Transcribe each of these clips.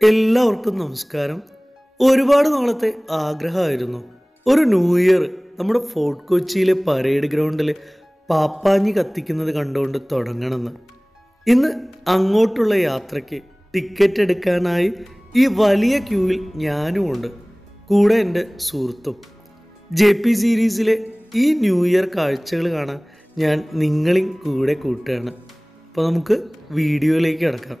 എല്ലാവർക്കും നമസ്കാരം. ഒരുപാട് നാളത്തെ ആഗ്രഹമായിരുന്നു ഒരു ന്യൂ ഇയർ നമ്മുടെ ഫോർട്ട് കൊച്ചിയിലെ പരേഡ് ഗ്രൗണ്ടിൽ പാപ്പാഞ്ഞി കത്തിക്കുന്നത് കണ്ടുകൊണ്ട് തുടങ്ങണമെന്ന്. ഇന്ന് അങ്ങോട്ടുള്ള യാത്രയ്ക്ക് ടിക്കറ്റ് എടുക്കാനായി ഈ വലിയ ക്യൂവിൽ ഞാനുമുണ്ട്, കൂടെ എൻ്റെ സുഹൃത്തും. JP സീരീസിലെ ഈ ന്യൂ ഇയർ കാഴ്ചകൾ കാണാൻ ഞാൻ നിങ്ങളെയും കൂടെ കൂട്ടുകയാണ്. അപ്പോൾ നമുക്ക് വീഡിയോയിലേക്ക് കിടക്കാം.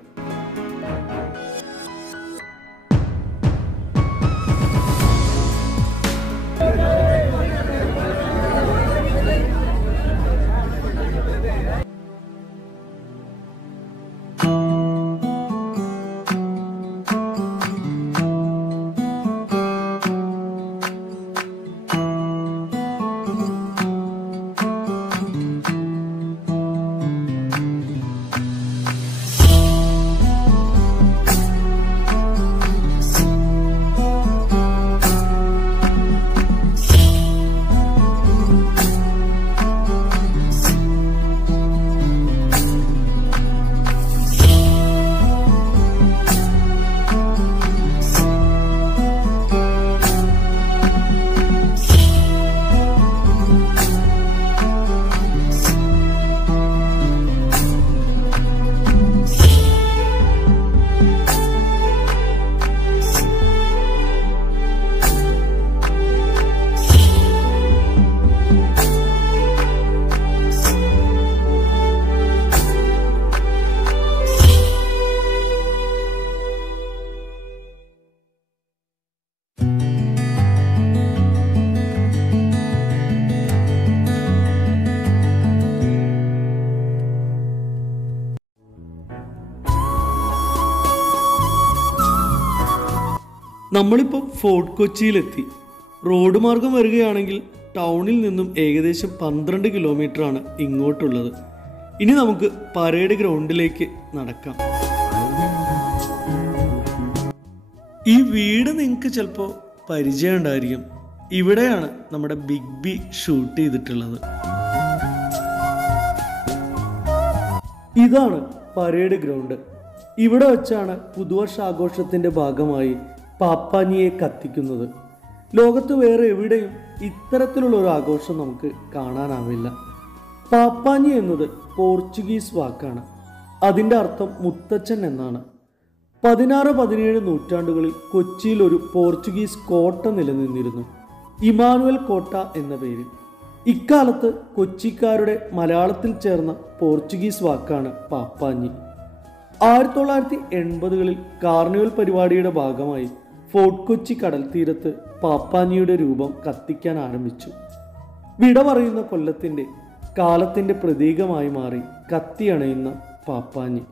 നമ്മളിപ്പോൾ ഫോർട്ട് കൊച്ചിയിലെത്തി. റോഡ് മാർഗം വരികയാണെങ്കിൽ ടൗണിൽ നിന്നും ഏകദേശം 12 കിലോമീറ്ററാണ് ഇങ്ങോട്ടുള്ളത്. ഇനി നമുക്ക് പരേഡ് ഗ്രൗണ്ടിലേക്ക് നടക്കാം. ഈ വീട് നിങ്ങൾക്ക് ചിലപ്പോൾ പരിചയം ഉണ്ടായിരിക്കും. ഇവിടെയാണ് നമ്മുടെ ബിഗ് ബി ഷൂട്ട് ചെയ്തിട്ടുള്ളത്. ഇതാണ് പരേഡ് ഗ്രൗണ്ട്. ഇവിടെ വെച്ചാണ് പുതുവർഷാഘോഷത്തിൻ്റെ ഭാഗമായി പാപ്പാഞ്ഞിയെ കത്തിക്കുന്നത്. ലോകത്ത് വേറെ എവിടെയും ഇത്തരത്തിലുള്ള ഒരു ആഘോഷം നമുക്ക് കാണാനാവില്ല. പാപ്പാഞ്ഞി എന്നത് പോർച്ചുഗീസ് വാക്കാണ്. അതിൻ്റെ അർത്ഥം മുത്തച്ഛൻ എന്നാണ്. 16-17 നൂറ്റാണ്ടുകളിൽ കൊച്ചിയിൽ ഒരു പോർച്ചുഗീസ് കോട്ട നിലനിന്നിരുന്നു, ഇമാനുവൽ കോട്ട എന്ന പേരിൽ. ഇക്കാലത്ത് കൊച്ചിക്കാരുടെ മലയാളത്തിൽ ചേർന്ന പോർച്ചുഗീസ് വാക്കാണ് പാപ്പാഞ്ഞി. 1980കളിൽ കാർണിവൽ പരിപാടിയുടെ ഭാഗമായി ഫോർട്ട് കൊച്ചി കടൽ തീരത്ത് പാപ്പാഞ്ഞിയുടെ രൂപം കത്തിക്കാൻ ആരംഭിച്ചു. വിട പറയുന്ന കൊല്ലത്തിൻ്റെ കാലത്തിൻ്റെ പ്രതീകമായി മാറി കത്തിയണയുന്ന പാപ്പാഞ്ഞി.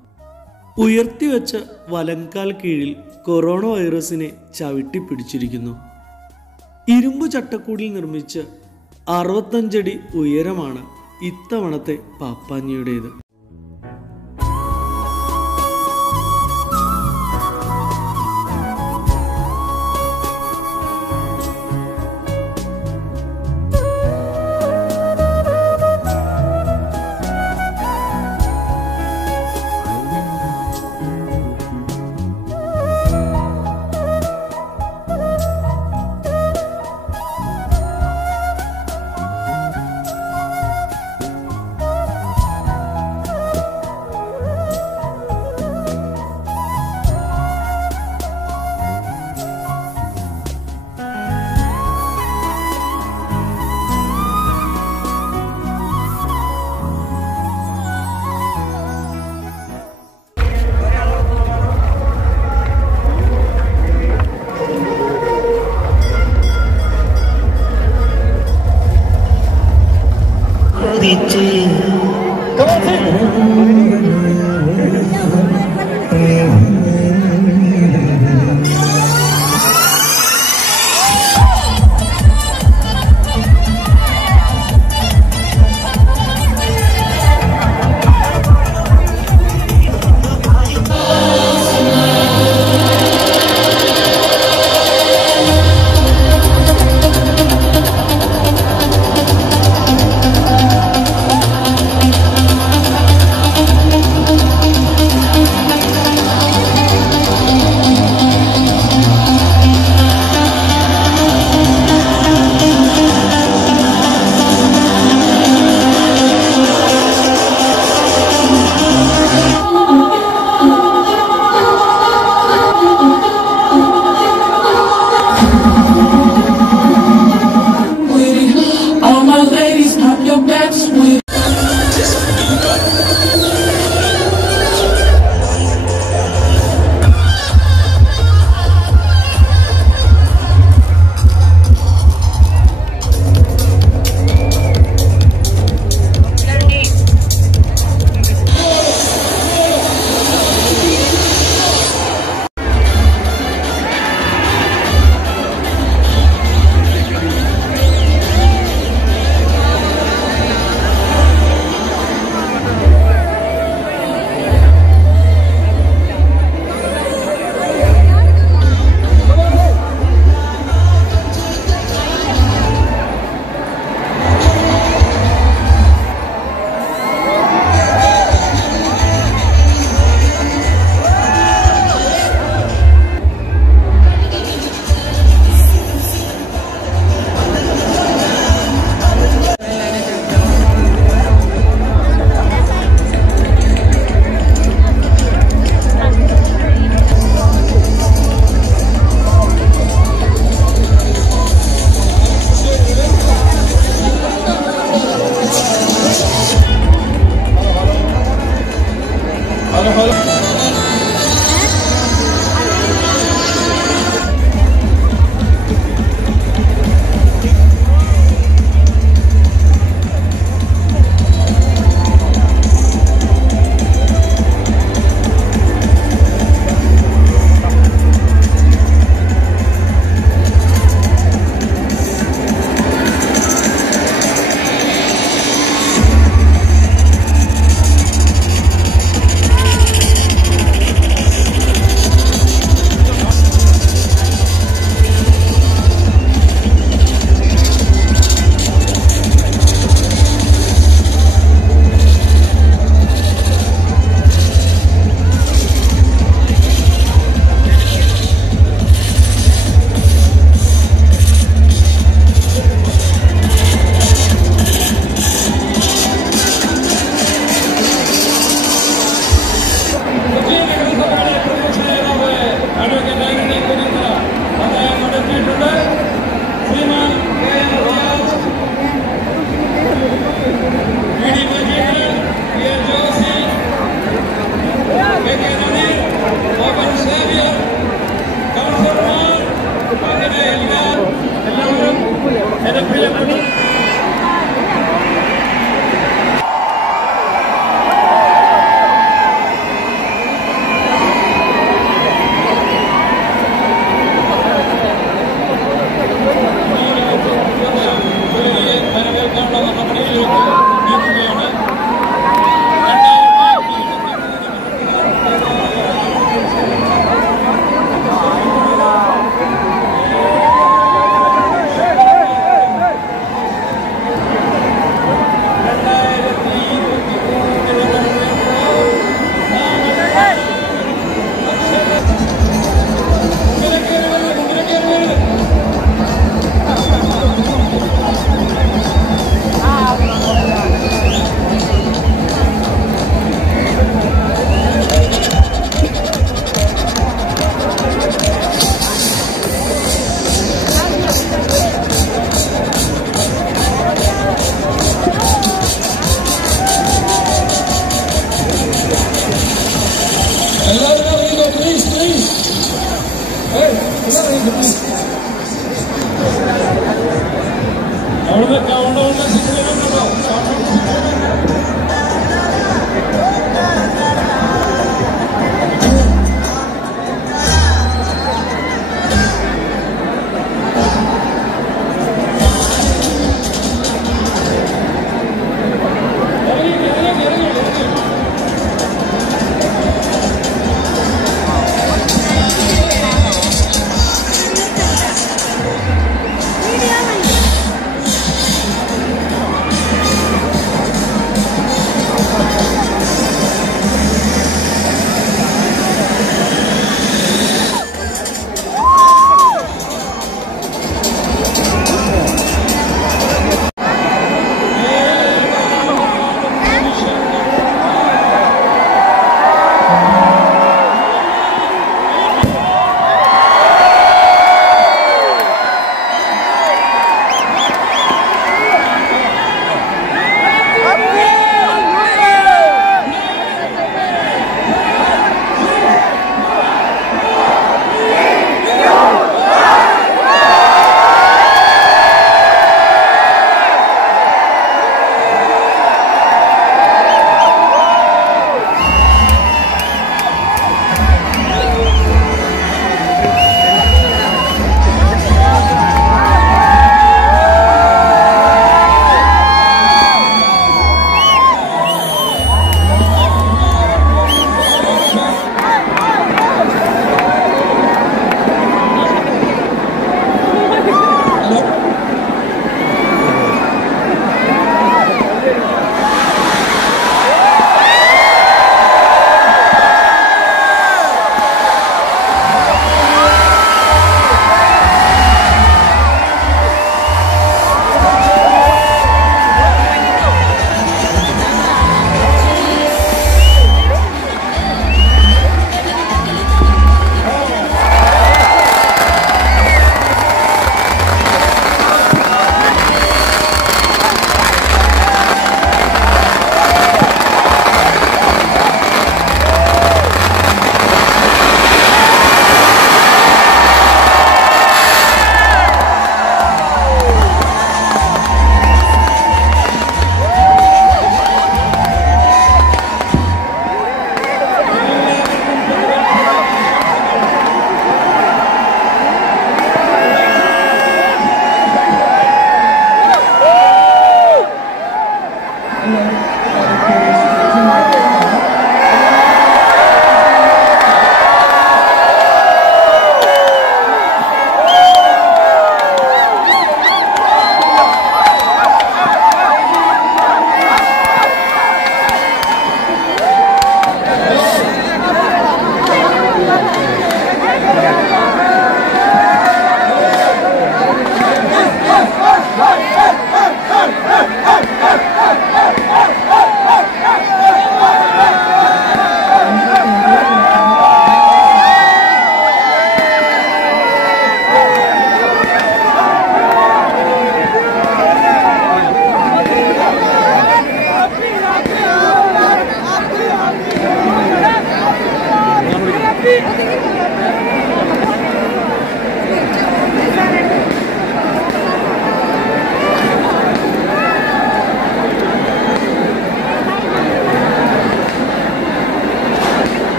ഉയർത്തിവെച്ച വലങ്കാൽ കീഴിൽ കൊറോണ വൈറസിനെ ചവിട്ടിപ്പിടിച്ചിരിക്കുന്നു. ഇരുമ്പ് ചട്ടക്കൂടിൽ നിർമ്മിച്ച 65 അടി ഉയരമാണ് ഇത്തവണത്തെ പാപ്പാഞ്ഞിയുടേത്.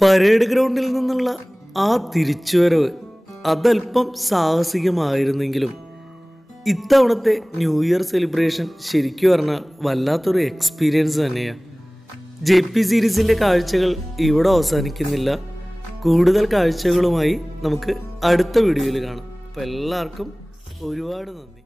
പരേഡ് ഗ്രൗണ്ടിൽ നിന്നുള്ള ആ തിരിച്ചുവരവ് അതല്പം സാഹസികമായിരുന്നെങ്കിലും ഇത്തവണത്തെ ന്യൂ ഇയർ സെലിബ്രേഷൻ ശരിക്കും പറഞ്ഞാൽ വല്ലാത്തൊരു എക്സ്പീരിയൻസ് തന്നെയാണ്. JP സീരീസിൻ്റെ കാഴ്ചകൾ ഇവിടെ അവസാനിക്കുന്നില്ല. കൂടുതൽ കാഴ്ചകളുമായി നമുക്ക് അടുത്ത വീഡിയോയിൽ കാണാം. അപ്പോൾ എല്ലാവർക്കും ഒരുപാട് നന്ദി.